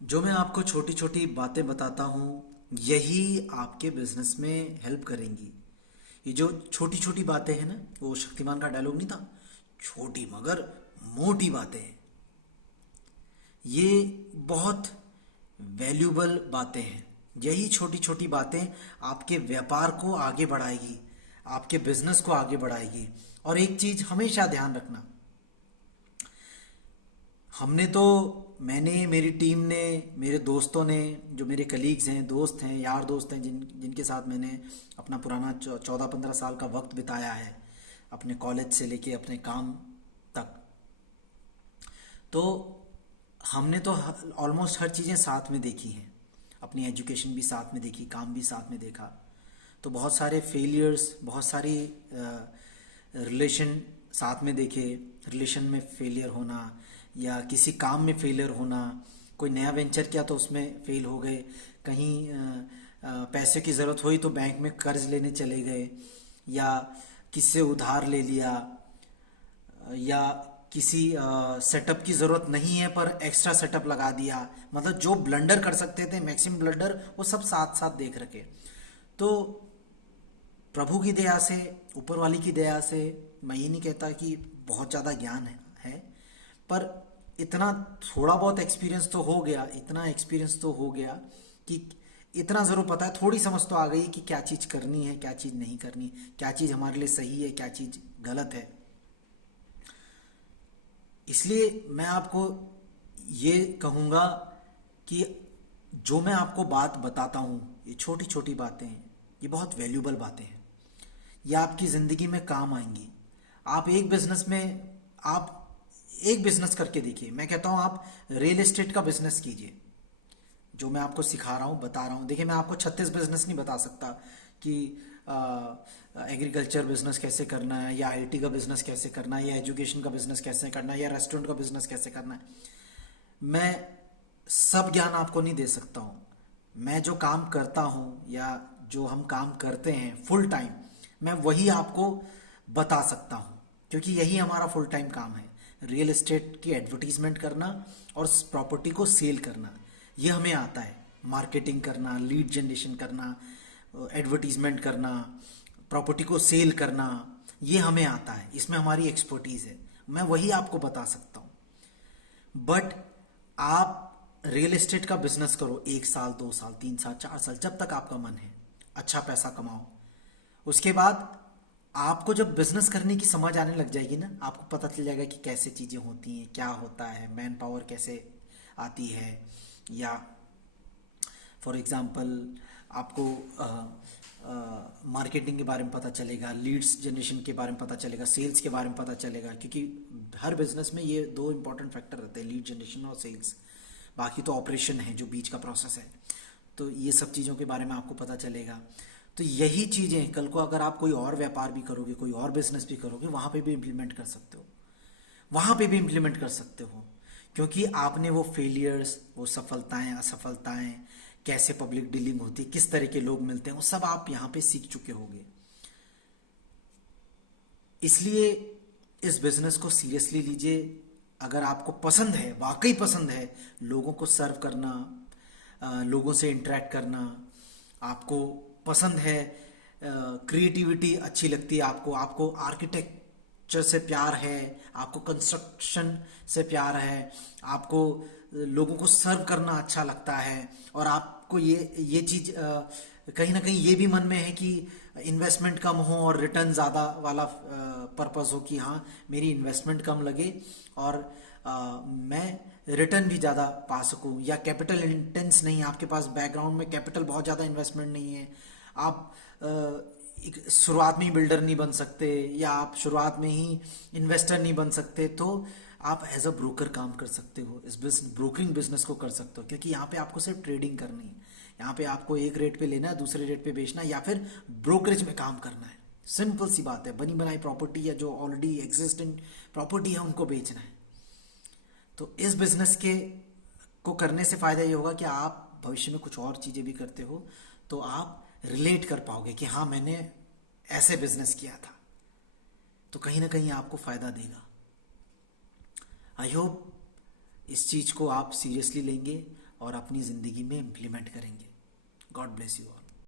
जो मैं आपको छोटी छोटी बातें बताता हूँ यही आपके बिजनेस में हेल्प करेंगी। ये जो छोटी छोटी बातें हैं ना, वो शक्तिमान का डायलॉग नहीं था, छोटी मगर मोटी बातें हैं। ये बहुत वैल्यूबल बातें हैं। यही छोटी छोटी बातें आपके व्यापार को आगे बढ़ाएगी, आपके बिजनेस को आगे बढ़ाएगी। और एक चीज हमेशा ध्यान रखना, हमने तो मैंने, मेरी टीम ने, मेरे दोस्तों ने, जो मेरे कलीग्स हैं, दोस्त हैं, यार दोस्त हैं, जिनके साथ मैंने अपना पुराना 14-15 साल का वक्त बिताया है, अपने कॉलेज से लेके अपने काम तक। तो हमने तो ऑलमोस्ट हर चीज़ें साथ में देखी हैं। अपनी एजुकेशन भी साथ में देखी, काम भी साथ में देखा। तो बहुत सारे फेलियर्स, बहुत सारी रिलेशन साथ में देखे। रिलेशन में फेलियर होना या किसी काम में फेलियर होना, कोई नया वेंचर किया तो उसमें फेल हो गए, कहीं पैसे की ज़रूरत हुई तो बैंक में कर्ज लेने चले गए, या किससे उधार ले लिया, या किसी सेटअप की ज़रूरत नहीं है पर एक्स्ट्रा सेटअप लगा दिया। मतलब जो ब्लंडर कर सकते थे, मैक्सिमम ब्लंडर, वो सब साथ साथ देख रखे। तो प्रभु की दया से, ऊपर वाली की दया से, मैं ये नहीं कहता कि बहुत ज़्यादा ज्ञान है, पर इतना थोड़ा बहुत एक्सपीरियंस तो हो गया, इतना एक्सपीरियंस तो हो गया कि इतना ज़रूर पता है, थोड़ी समझ तो आ गई कि क्या चीज़ करनी है, क्या चीज़ नहीं करनी, क्या चीज़ हमारे लिए सही है, क्या चीज़ गलत है। इसलिए मैं आपको ये कहूँगा कि जो मैं आपको बात बताता हूँ, ये छोटी छोटी बातें हैं, ये बहुत वैल्यूबल बातें हैं। ये आपकी ज़िंदगी में काम आएंगी। आप एक बिजनेस में, आप एक बिजनेस करके देखिए। मैं कहता हूँ आप रियल एस्टेट का बिजनेस कीजिए। जो मैं आपको सिखा रहा हूँ, बता रहा हूँ, देखिए मैं आपको 36 बिजनेस नहीं बता सकता कि एग्रीकल्चर बिजनेस कैसे करना है, या आईटी का बिजनेस कैसे करना है, या एजुकेशन का बिजनेस कैसे करना है, या रेस्टोरेंट का बिजनेस कैसे करना है। मैं सब ज्ञान आपको नहीं दे सकता हूँ। मैं जो काम करता हूँ या जो हम काम करते हैं फुल टाइम, मैं वही आपको बता सकता हूँ, क्योंकि यही हमारा फुल टाइम काम है। रियल एस्टेट की एडवर्टीजमेंट करना और प्रॉपर्टी को सेल करना, ये हमें आता है। मार्केटिंग करना, लीड जनरेशन करना, एडवर्टीजमेंट करना, प्रॉपर्टी को सेल करना, ये हमें आता है, इसमें हमारी एक्सपर्टीज है। मैं वही आपको बता सकता हूँ। बट आप रियल एस्टेट का बिजनेस करो, 1 साल, 2 साल, 3 साल, 4 साल, जब तक आपका मन है, अच्छा पैसा कमाओ। उसके बाद आपको जब बिजनेस करने की समझ आने लग जाएगी ना, आपको पता चल जाएगा कि कैसे चीज़ें होती हैं, क्या होता है, मैन पावर कैसे आती है। या फॉर एग्जांपल आपको मार्केटिंग के बारे में पता चलेगा, लीड्स जनरेशन के बारे में पता चलेगा, सेल्स के बारे में पता चलेगा, क्योंकि हर बिजनेस में ये दो इंपॉर्टेंट फैक्टर रहते हैं, लीड जनरेशन और सेल्स। बाकी तो ऑपरेशन है जो बीच का प्रोसेस है। तो ये सब चीज़ों के बारे में आपको पता चलेगा। तो यही चीज़ें कल को अगर आप कोई और व्यापार भी करोगे, कोई और बिजनेस भी करोगे, वहाँ पे भी इम्प्लीमेंट कर सकते हो, वहाँ पे भी इम्प्लीमेंट कर सकते हो। क्योंकि आपने वो फेलियर्स, वो सफलताएं, असफलताएं, कैसे पब्लिक डीलिंग होती है, किस तरह के लोग मिलते हैं, वो सब आप यहाँ पे सीख चुके होगे। इसलिए इस बिजनेस को सीरियसली लीजिए। अगर आपको पसंद है, वाकई पसंद है लोगों को सर्व करना, लोगों से इंटरेक्ट करना, आपको पसंद है, क्रिएटिविटी अच्छी लगती है आपको, आपको आर्किटेक्चर से प्यार है, आपको कंस्ट्रक्शन से प्यार है, आपको लोगों को सर्व करना अच्छा लगता है, और आपको ये चीज़ कहीं ना कहीं ये भी मन में है कि इन्वेस्टमेंट कम हो और रिटर्न ज़्यादा वाला पर्पस हो, कि हाँ मेरी इन्वेस्टमेंट कम लगे और मैं रिटर्न भी ज़्यादा पा सकूं, या कैपिटल इंटेंस नहीं है, आपके पास बैकग्राउंड में कैपिटल बहुत ज़्यादा इन्वेस्टमेंट नहीं है, आप शुरुआत में ही बिल्डर नहीं बन सकते, या आप शुरुआत में ही इन्वेस्टर नहीं बन सकते, तो आप एज अ ब्रोकर काम कर सकते हो, इस ब्रोकरिंग बिजनेस को कर सकते हो। क्योंकि यहाँ पे आपको सिर्फ ट्रेडिंग करनी है, यहाँ पे आपको एक रेट पे लेना है, दूसरे रेट पे बेचना है, या फिर ब्रोकरेज में काम करना है। सिंपल सी बात है, बनी बनाई प्रॉपर्टी या जो ऑलरेडी एग्जिस्टिंग प्रॉपर्टी है उनको बेचना है। तो इस बिजनेस के को करने से फायदा ये होगा कि आप भविष्य में कुछ और चीज़ें भी करते हो तो आप रिलेट कर पाओगे कि हाँ मैंने ऐसे बिजनेस किया था, तो कहीं ना कहीं आपको फायदा देगा। आई होप इस चीज़ को आप सीरियसली लेंगे और अपनी ज़िंदगी में इम्प्लीमेंट करेंगे। God bless you all.